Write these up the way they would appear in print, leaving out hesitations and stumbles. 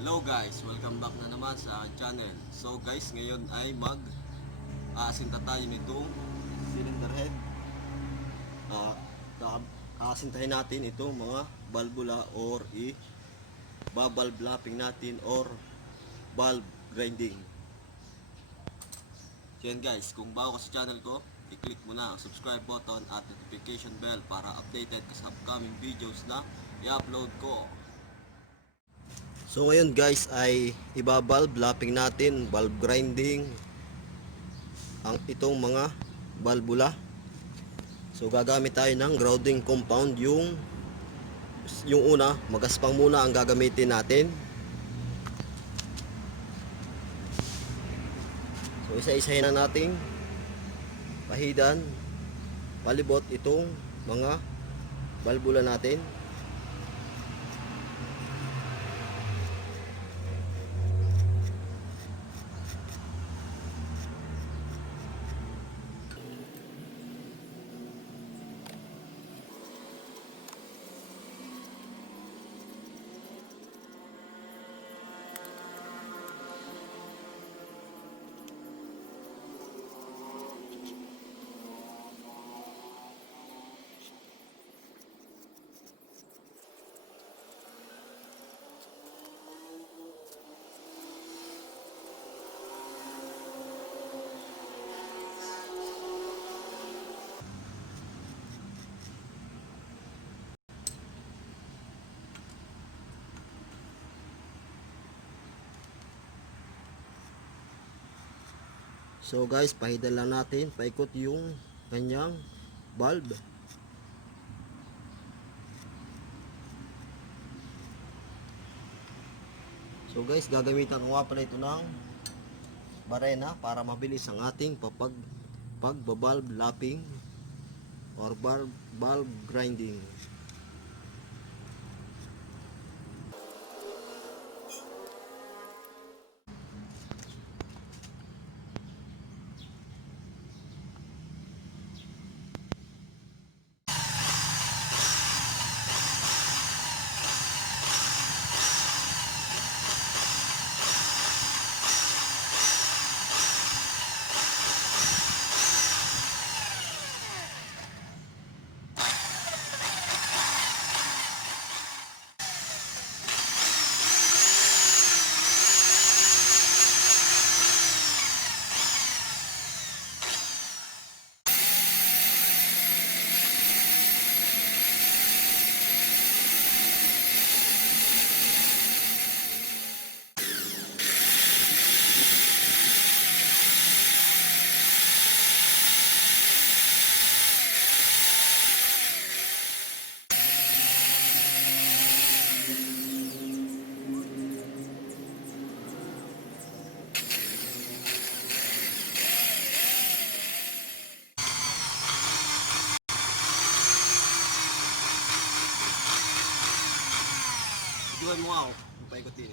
Hello guys, welcome back na naman sa channel. So guys, ngayon ay aasinta tayo nitong cylinder head. Aasintahin natin itong mga valvula or i-valve lapping natin or valve grinding. So yan guys, kung bago ka sa channel ko, i-click mo na ang subscribe button at notification bell para updated ka sa upcoming videos na i-upload ko. So ngayon guys ay iba-valve lapping natin, valve grinding ang itong mga valvula. So gagamit tayo ng grounding compound, yung una, magaspang muna ang gagamitin natin. So isa-isahin na nating pahidan, palibot itong mga valvula natin. So guys, pahidan lang natin, paikot yung kanyang valve. So guys, gagamitan ko nga pala ito ng barena para mabilis ang ating pag-valve lapping or valve grinding. Iwan mo ako, paikutin.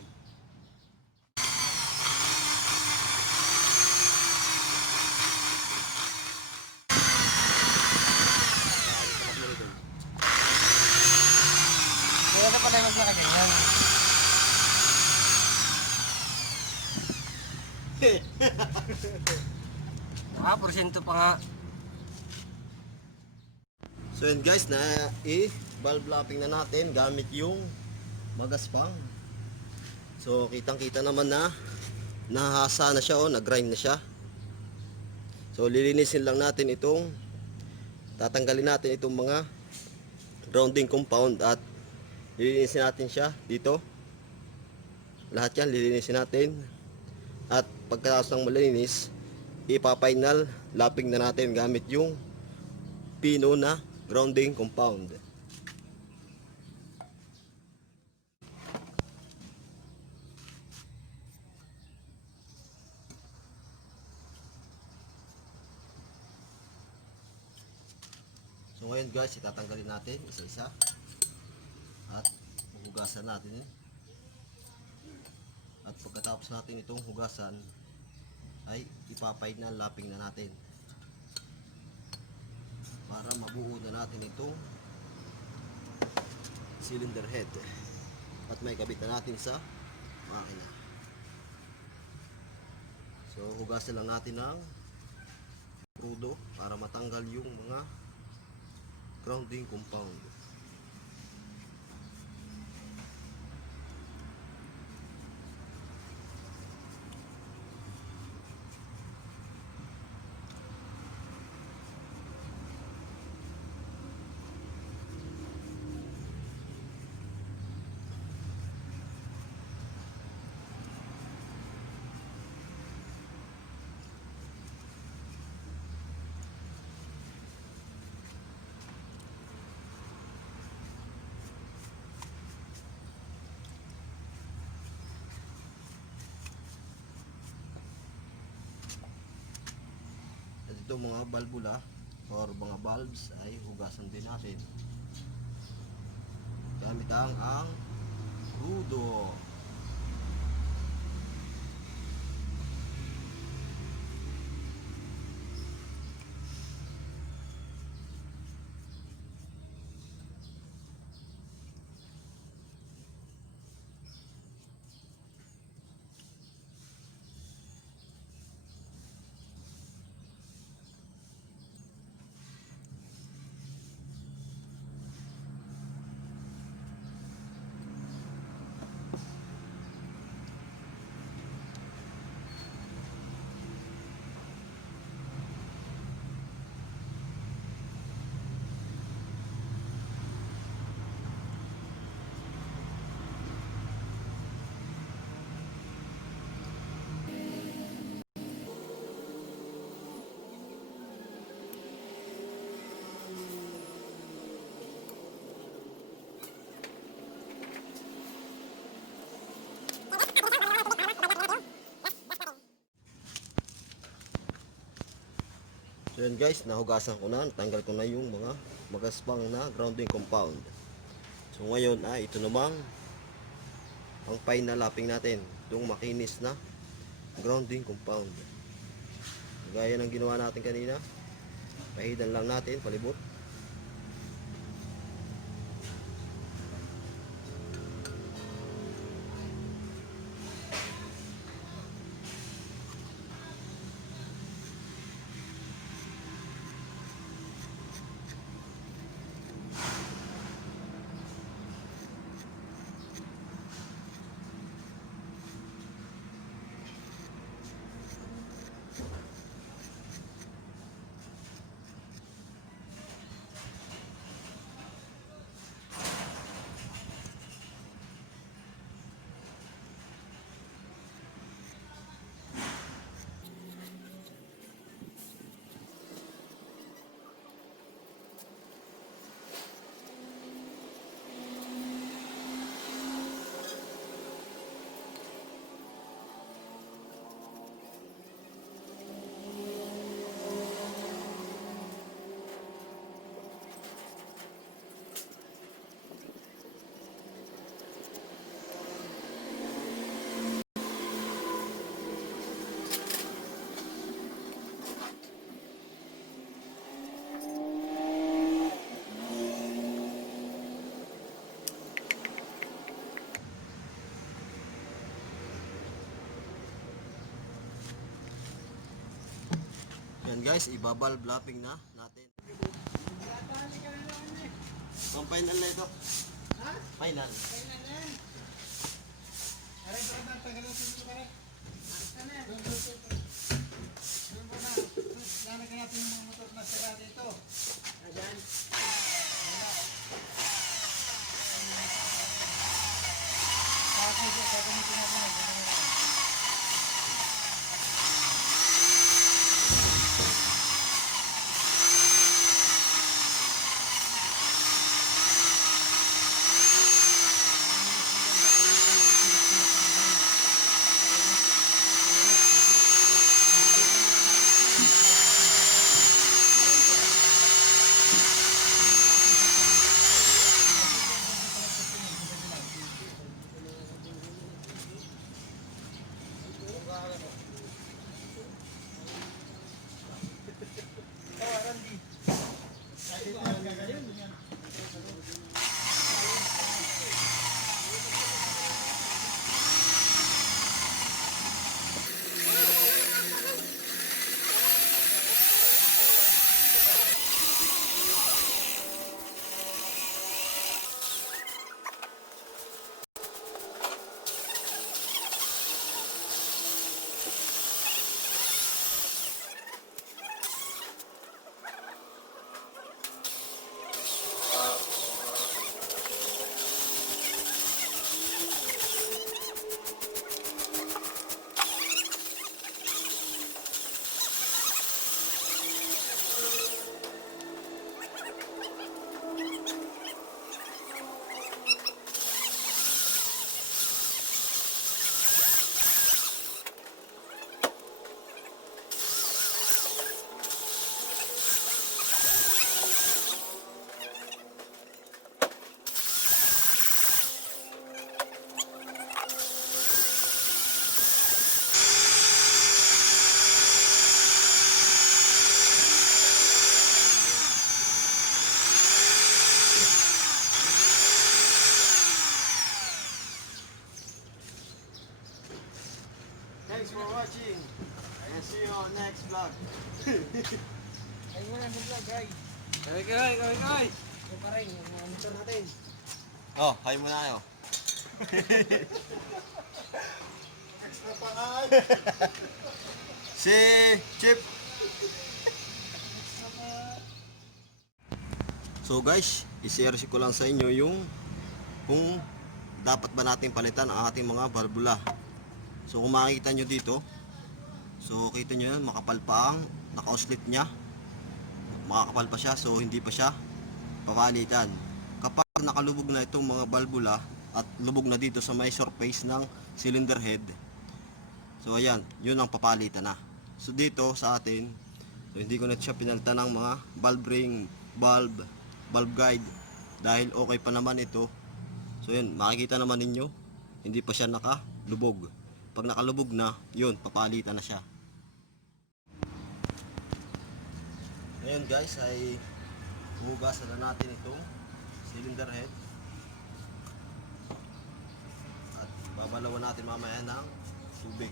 Kaya na pala magkakaganyan. Porsyento pa nga. So yun guys, na i-valve lapping na natin gamit yung magaspang. So kitang kita naman na nahasa na siya o nag-grind na siya. So lilinisin lang natin tatanggalin natin itong mga grounding compound at lilinisin natin siya dito. Lahat yan lilinisin natin. At pagkatapos ng malinis, ipa-final lapping na natin gamit yung pino na grounding compound. So ngayon guys, itatanggalin natin isa-isa at hugasan natin yun. At pagkatapos natin itong hugasan ay ipa-final lapping na natin para mabuo na natin itong cylinder head at may kabit na natin sa makina. So hugasan lang natin ng crudo para matanggal yung mga grounding compound. At ito mga valvula or mga valves ay hugasan din natin gamit ang crudo. So yan guys, nahugasan ko na, natanggal ko na yung mga magaspang na grounding compound. So ngayon ay ito namang ang final lapping natin, itong makinis na grounding compound. Gaya ng ginawa natin kanina, pahidan lang natin palibot. Yan guys, ibabalve lapping na natin. Ang final na ito. Final. Lalagyan natin yung mga motor na sira dito. Ayan. Gagamitin natin. Thanks for watching. And see you on next vlog. Ay mo lang sa vlog, Ray. Kaway! Yung pa rin, yung mga motor natin. Oh, hi muna kayo. Extra pa kayo. Si Chip. So guys, i-share ko lang sa inyo yung kung dapat ba natin palitan ang ating mga valvula. So kung makikita nyo dito, so kita nyo yan, makapal pa ang naka-oslit nya. Makakapal pa siya, so hindi pa siya papalitan. Kapag nakalubog na itong mga valvula at lubog na dito sa may surface ng cylinder head, so ayan, yun ang papalitan na. So dito sa atin, so hindi ko na siya pinalitan ng mga valve ring, valve guide dahil okay pa naman ito. So yun, makikita naman ninyo, hindi pa siya nakalubog. Pag nakalubog na, yun, papalitan na siya. Ngayon guys, ay hugasan na natin itong cylinder head. At babalawan natin mamaya ng tubig.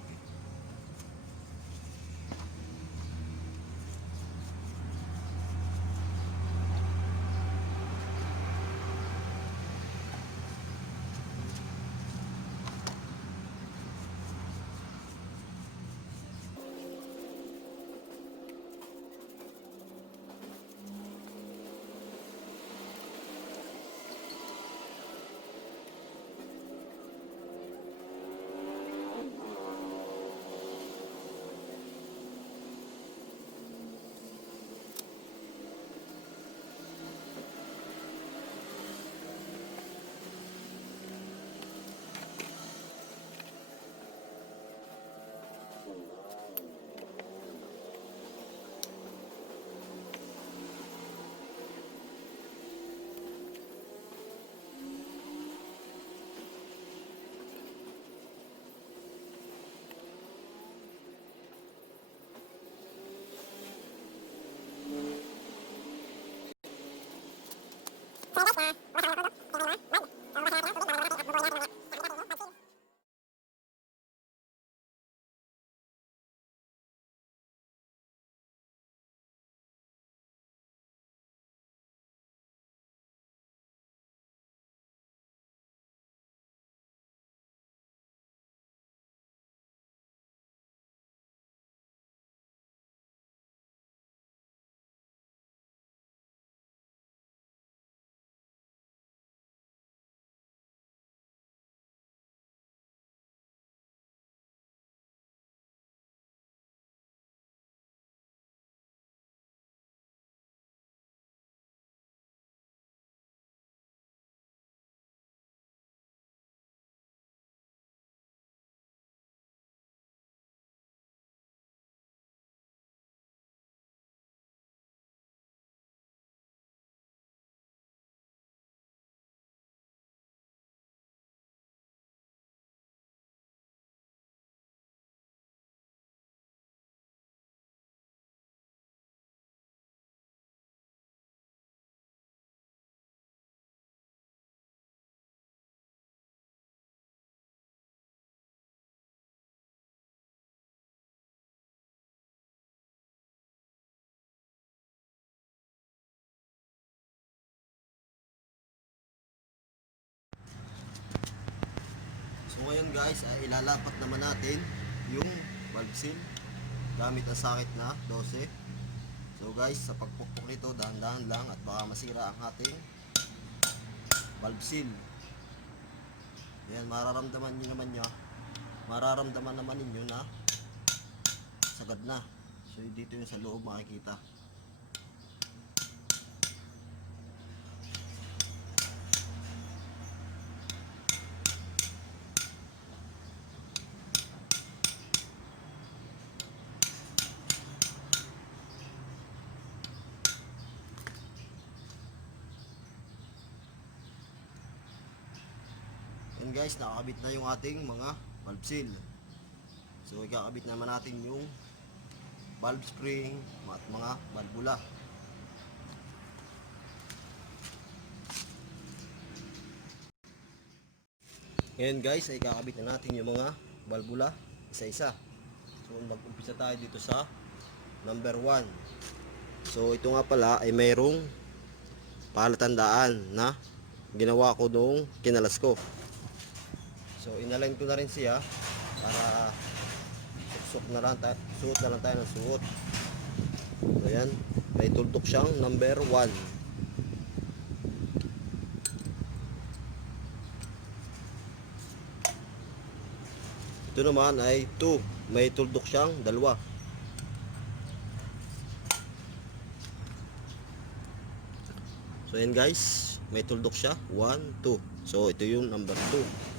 So ngayon guys, ay ilalapat naman natin yung valve seal gamit ang sakit na 12. So guys, sa pagpukpok nito, dahan-dahan lang at baka masira ang ating valve seal. Yan, mararamdaman naman ninyo na sagad na. So dito yung sa loob makikita. Yan guys, nakakabit na yung ating mga valve seal. So ikakabit naman natin yung valve spring at mga valvula. Ngayon guys, ay ikakabit na natin yung mga valvula isa-isa. So mag-umpisa tayo dito sa number 1. So ito nga pala ay mayroong palatandaan na ginawa ko nung kinalas ko. So inalign ko na rin siya para suot na lang tayo ng suot. So yan, may tuldok siyang number 1. Ito naman ay 2, may tuldok siyang 2. So yan guys, may tuldok siya 1, 2. So ito yung number 2.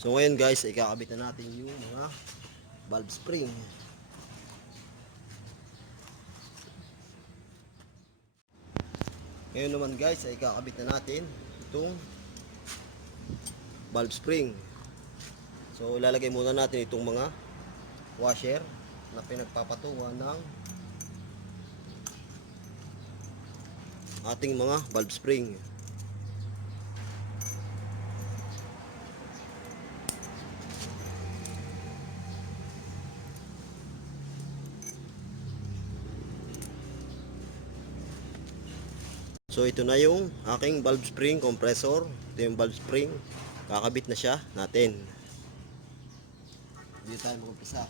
So ngayon guys, ikakabit na natin yung mga valve spring. Ngayon naman guys, ay ikakabit na natin itong valve spring. So ilalagay muna natin itong mga washer na pinagpapatungan ng ating mga valve spring. So ito na yung aking valve spring compressor. Ito yung valve spring. Kakabit na siya natin. Dito tayo mag-umpisa.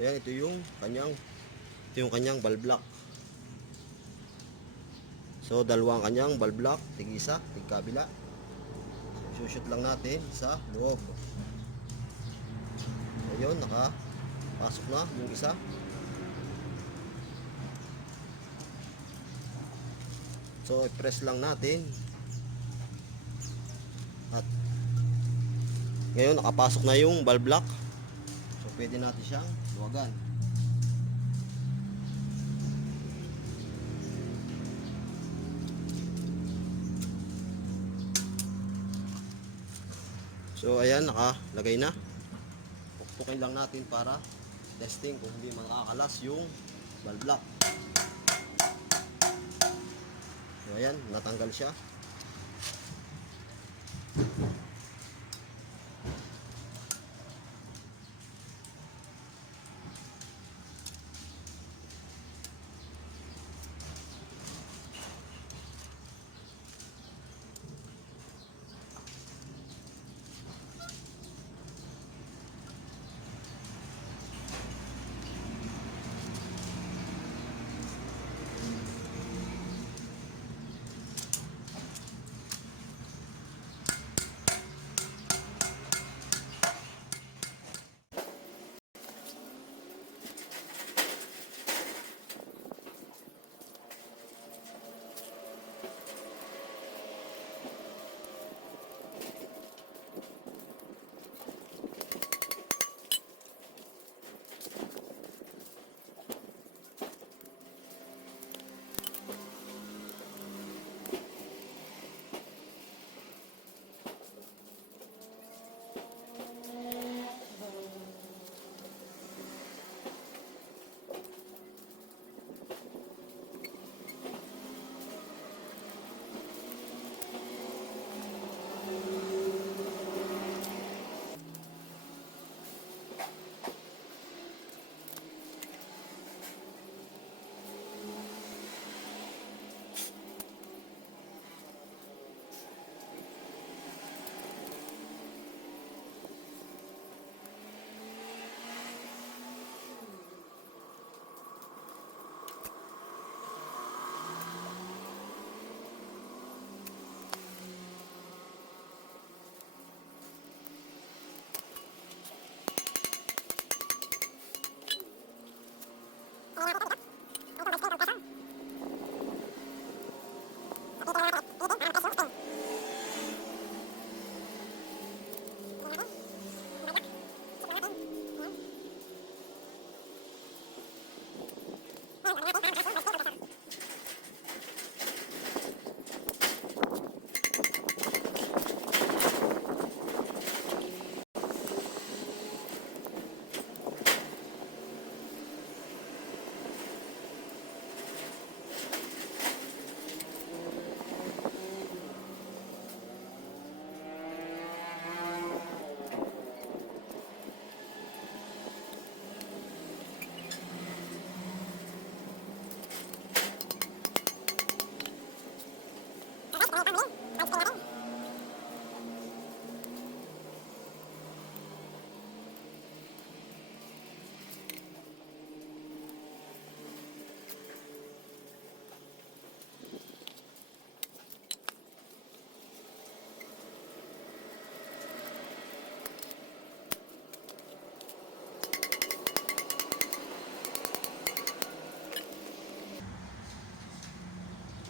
Ayan, ito yung kanyang valve lock. So dalawang kanyang valve lock, tig-isa, tig-kabila. Shoot lang natin sa loob. Ayun, nakapasok na yung isa. So i-press lang natin. At ngayon nakapasok na yung valve lock. So pwede natin siyang luwagan. So ayan, nakalagay na. Pukpukin lang natin para testing kung hindi makakalas yung valve lock. So ayan, natanggal siya.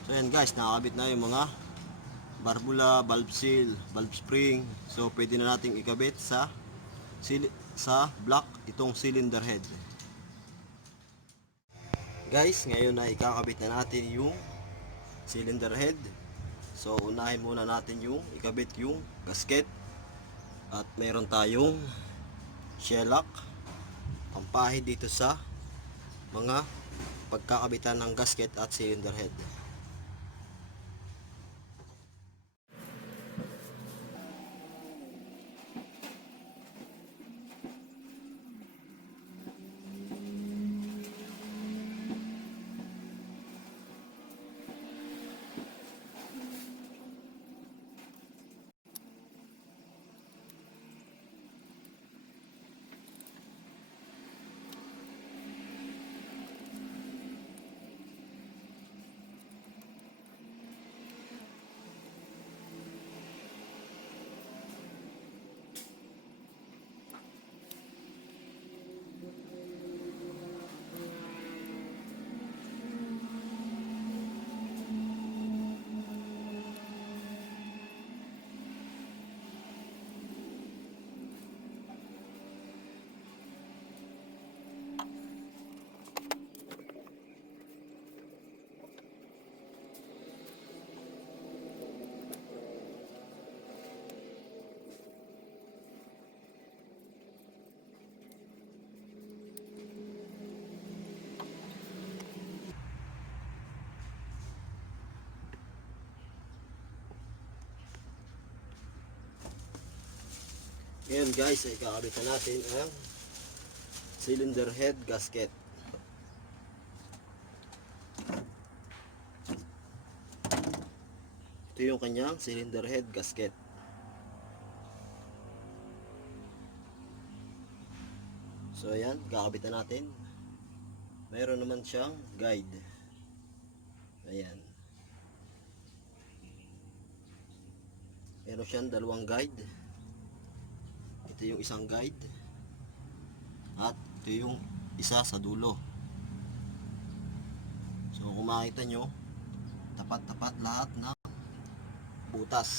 So yan guys, nakakabit na yung mga barbula, valve seal, valve spring. So pwede na nating ikabit sa block itong cylinder head. Guys, ngayon ay ikakabit na natin yung cylinder head. So unahin muna natin yung ikabit yung gasket. At meron tayong shellac, pampahid dito sa mga pagkakabitan ng gasket at cylinder head. Ngayon guys, ay kakabitan natin ang cylinder head gasket. Ito yung kanyang cylinder head gasket. So ayan, kakabitan natin. Mayroon naman siyang guide. Ayan. Meron siyang dalawang guide. Ito yung isang guide at ito yung isa sa dulo. So kung makita nyo, tapat-tapat lahat ng butas.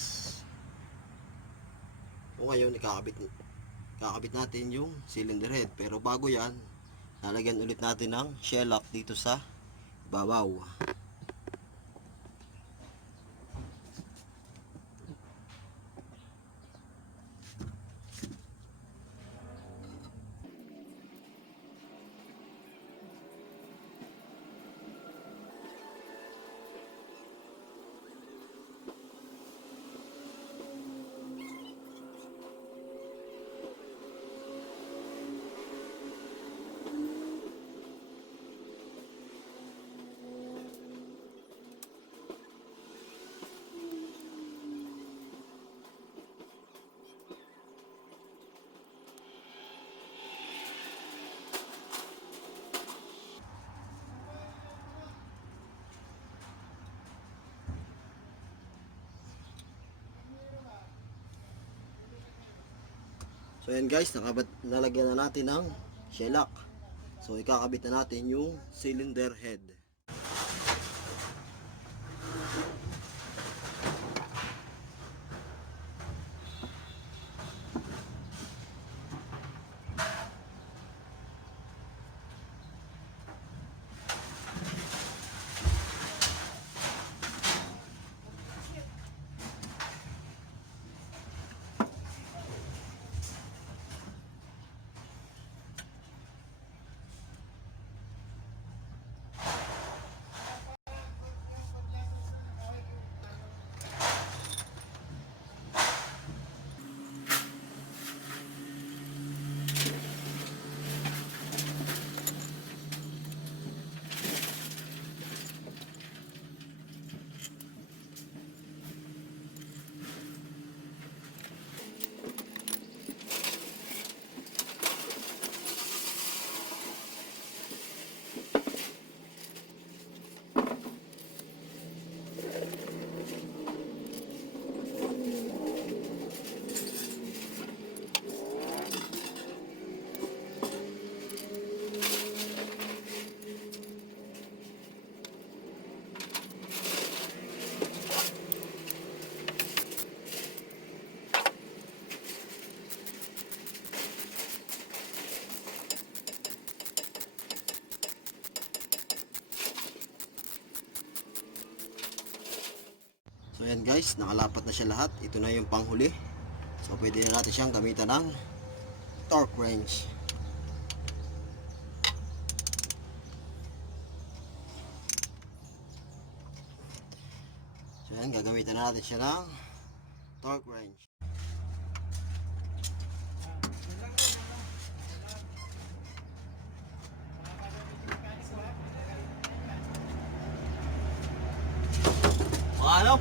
So ngayon kakabit natin yung cylinder head, pero bago yan lalagyan ulit natin ng shellac dito sa babaw. So ayan guys, nalagyan na natin ng shellac. So ikakabit na natin yung cylinder head. So ayan guys, nakalapat na siya lahat. Ito na yung panghuli. So pwede na natin siyang gamitan ng torque wrench. So ayan, gagamitan na natin siya ng torque wrench. Ano?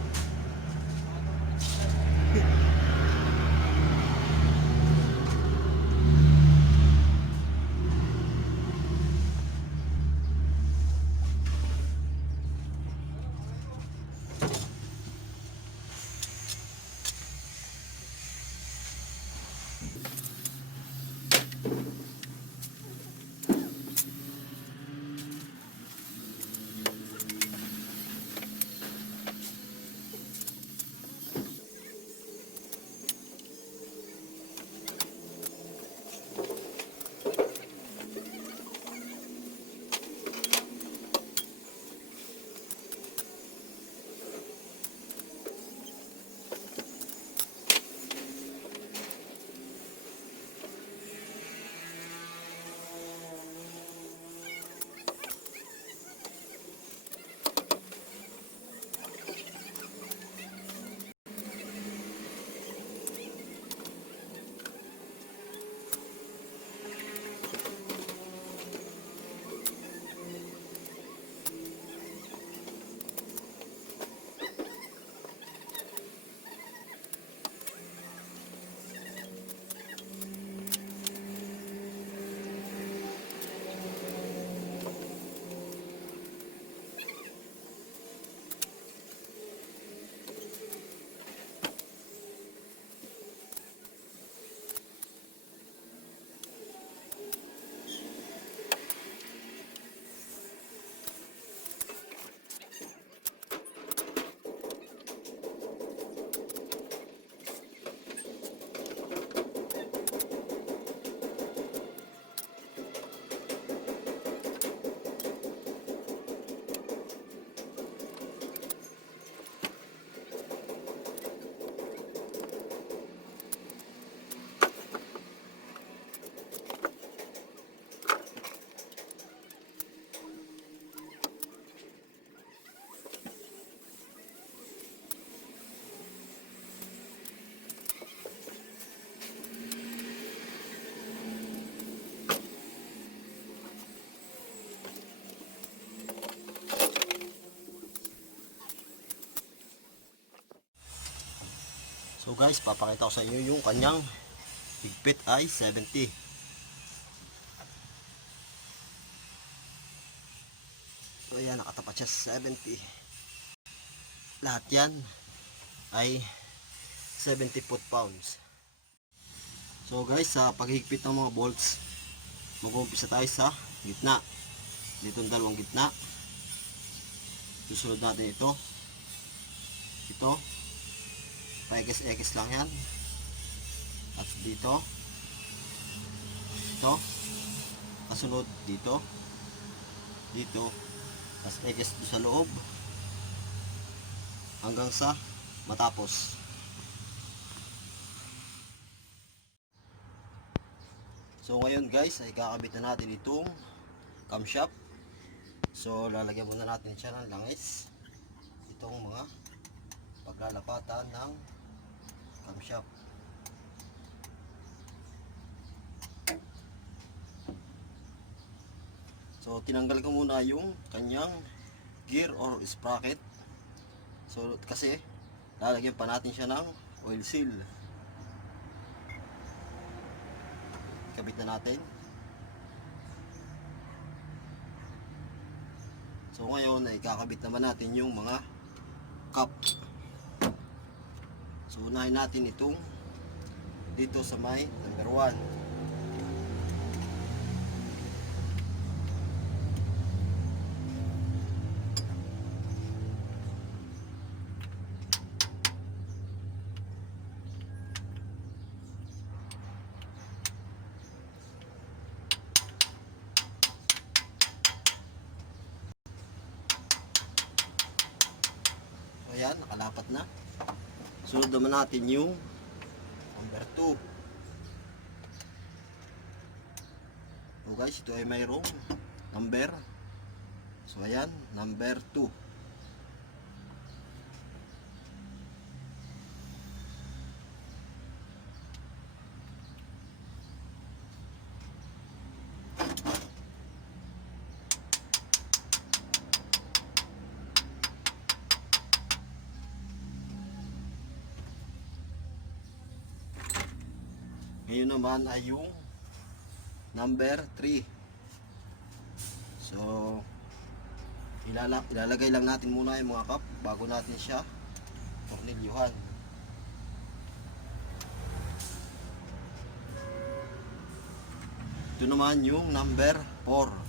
So guys, papakita ko sa inyo yung kanyang higpit ay 70. So ayan, nakatapat siya sa 70. Lahat yan ay 70 foot-pounds. So guys, sa paghigpit ng mga bolts, mag-uumpisa tayo sa gitna. Dito ang dalawang gitna. Susunod natin ito. Ito. Pa-X lang yan. At dito. Ito. Kasunod dito. Dito. Tapos X doon sa loob. Hanggang sa matapos. So ngayon guys, ay kakabit na natin itong camshaft. So lalagyan muna natin siya ng langis. Itong mga paglalapatan ng camshaft. So tinanggal ko muna yung kanyang gear or sprocket. So kasi lalagyan pa natin siya ng oil seal. Kabit na natin. So ngayon ay kakabit naman natin yung mga cup. So unahin natin itong dito sa may number 1. Ayan, nakalapat apat na. Sunod naman natin yung number 2. So guys, ito ay mayroong number. So ayan, number 2. Ngayon naman ay yung number 3. So ilalagay lang natin muna yung mga cup bago natin siya tornilyuhan. Ito naman yung number 4.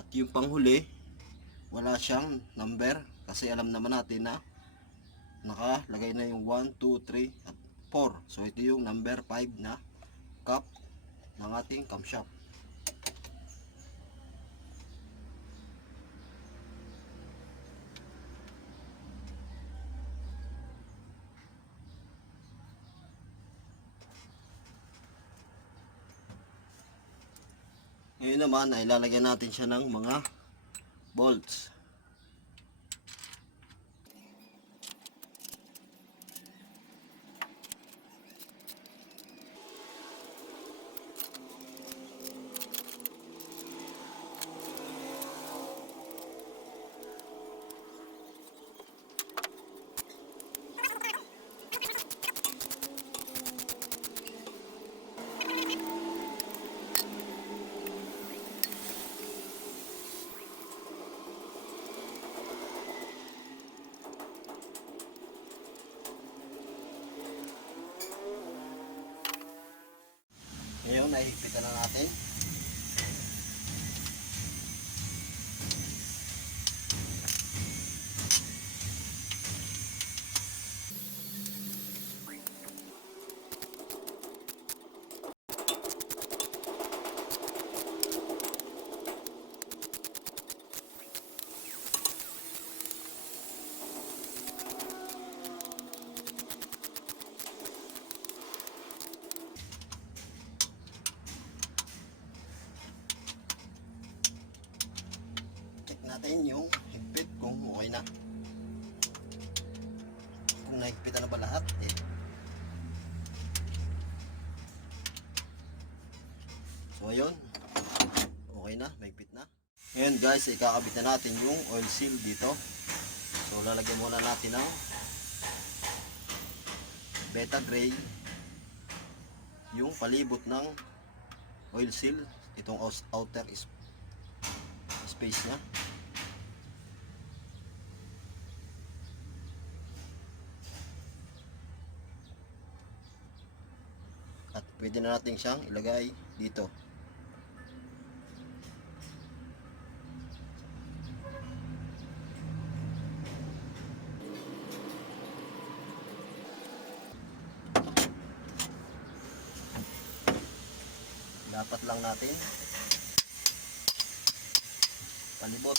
At yung panghuli, wala siyang number kasi alam naman natin na nakalagay na yung 1, 2, 3 at 4. So ito yung number 5 na cup ng ating camshaft. Ngayon naman ay lalagyan natin siya ng mga bolts. Ngayon ay higpitan na natin. Natin yung higpit kung okay na, kung nahigpitan na ba lahat So ayun, okay na, mahigpit na. Ngayon guys, ikakabit na natin yung oil seal dito. So lalagyan muna natin ng beta gray yung palibot ng oil seal, itong outer space nya. At pwede na natin siyang ilagay dito. Dapat lang natin palibot.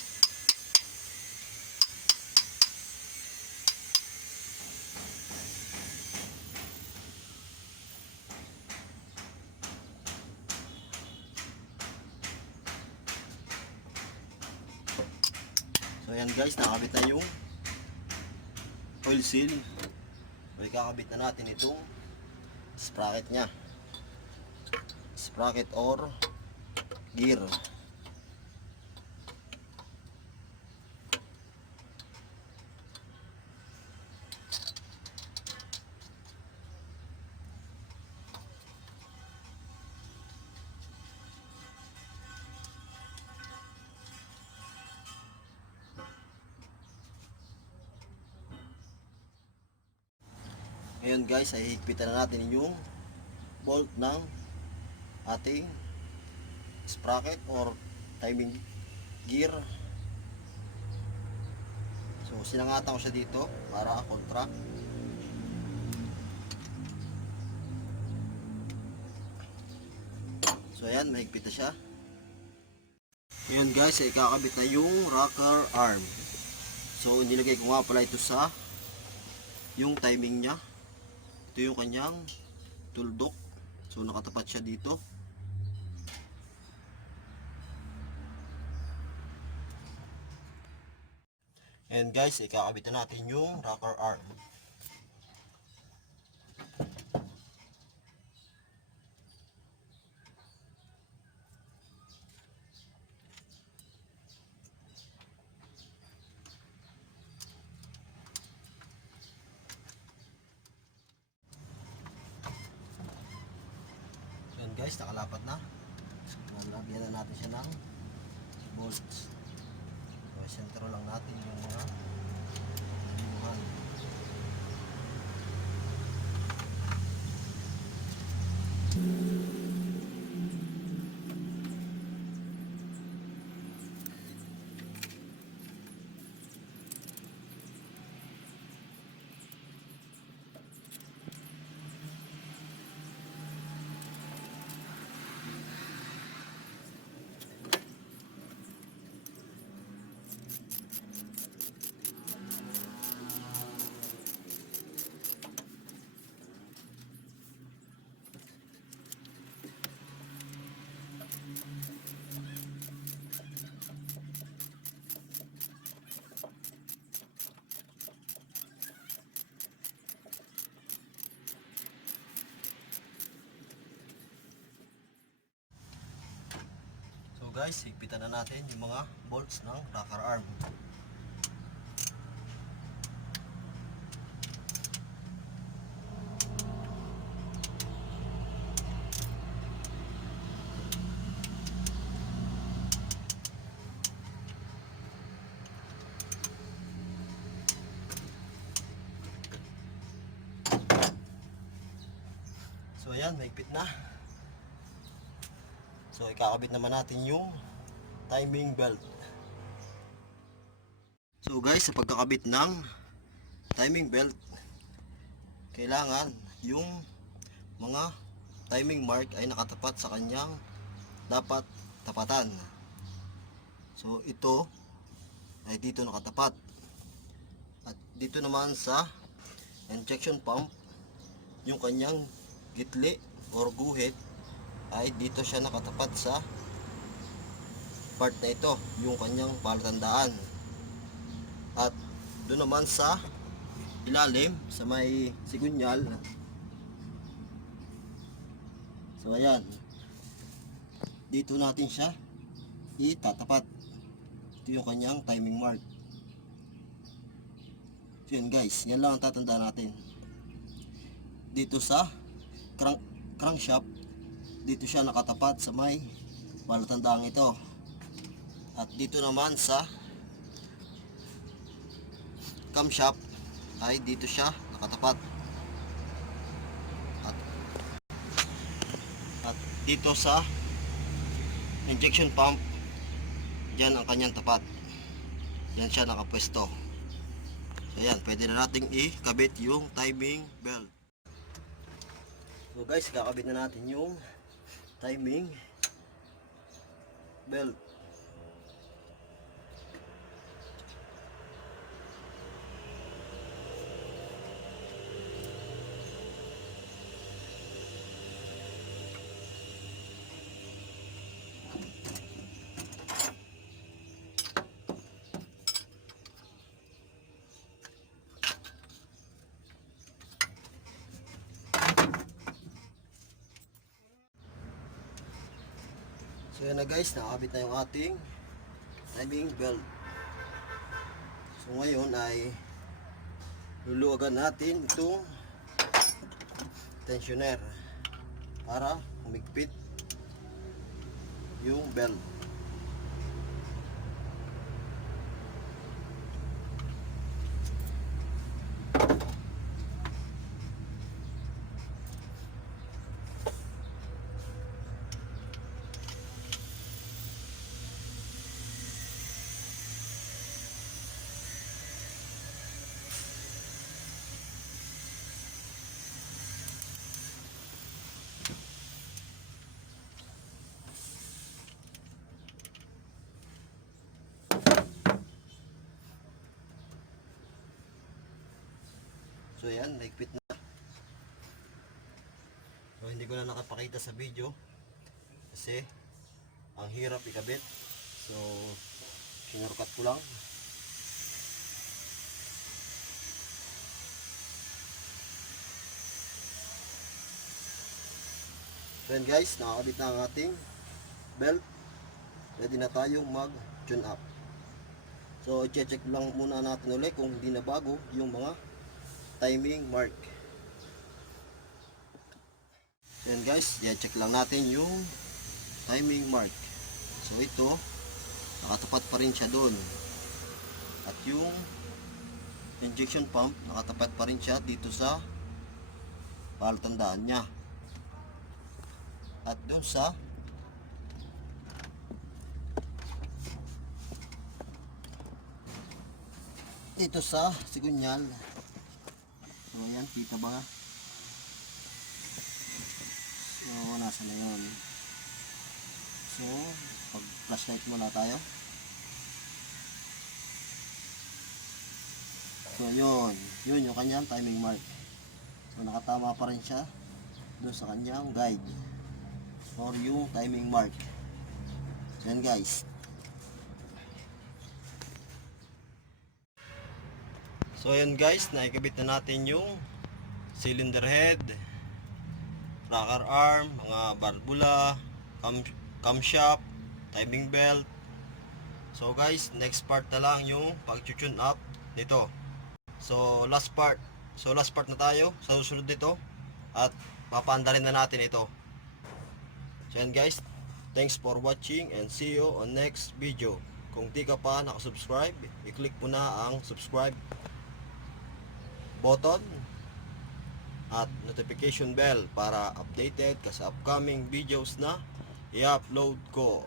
So ayan guys, nakabit na yung oil seal. So ikakabit na natin itong sprocket nya, sprocket or gear. Ngayon guys, ay higpitan na natin yung bolt ng ating sprocket or timing gear. So sinangatan ko siya dito para kontra. So ayan, mahigpit na siya. Ngayon guys, ay kakabit na yung rocker arm. So nilagay ko nga pala ito sa yung timing niya. Ito yung kanyang tuldok. So nakatapat siya dito. And guys, ikakabit na natin yung rocker arm. And guys, nakalapat na. Nalagyan na natin siya ng bolts. So, sentro lang natin yung mga buhan. So guys, higpitan na natin yung mga bolts ng rocker arm. So ayan, mahigpit na. So ikakabit naman natin yung timing belt. So guys, sa pagkakabit ng timing belt, kailangan yung mga timing mark ay nakatapat sa kanyang dapat tapatan. So ito ay dito nakatapat. At dito naman sa injection pump, yung kanyang gitli or guhit ay dito siya nakatapat sa part na ito, yung kanyang palatandaan. At doon naman sa ilalim, sa may sigunyal. So ayan, dito natin siya itatapat. Ito yung kanyang timing mark. So yan guys, yan lang ang tatandaan natin. Dito sa crankshaft, dito siya nakatapat sa may palatandaan ito. At dito naman sa camshaft ay dito siya nakatapat. At dito sa injection pump, diyan ang kanyang tapat. Diyan siya nakapwesto. So ayan, pwede na nating ikabit yung timing belt. So guys, kakabit na natin yung timing belt. So yan na guys, nakakabit na yung ating timing belt. So ngayon ay luluwagan natin itong tensioner para humigpit yung belt. yan, naigpit na. So hindi ko na nakapakita sa video kasi ang hirap ikabit. So sinurkat ko lang. So yan guys, nakakabit na ang ating belt. Ready na tayong mag tune up. So i-check lang muna natin ulit kung hindi na bago yung mga timing mark. So yan guys, i-check lang natin yung timing mark. So ito, nakatapat pa rin siya doon. At yung injection pump, nakatapat pa rin siya dito sa palatandaan niya. At doon sa dito sa sigunyal. So ayan, kita ba? So nasa na yun. So pag flashlight muna tayo. So yun yung kanyang timing mark. So nakatama pa rin siya doon sa kanyang guide or yung timing mark. So yan guys. So ayan guys, naikabit na natin yung cylinder head, rocker arm, mga barbula, camshaft, timing belt. So guys, next part na lang yung pag-tune up nito. So last part na tayo sa susunod dito at papaandarin na natin ito. So ayan guys, thanks for watching and see you on next video. Kung di ka pa nakasubscribe, i-click mo na ang subscribe button at notification bell para updated ka sa upcoming videos na i-upload ko.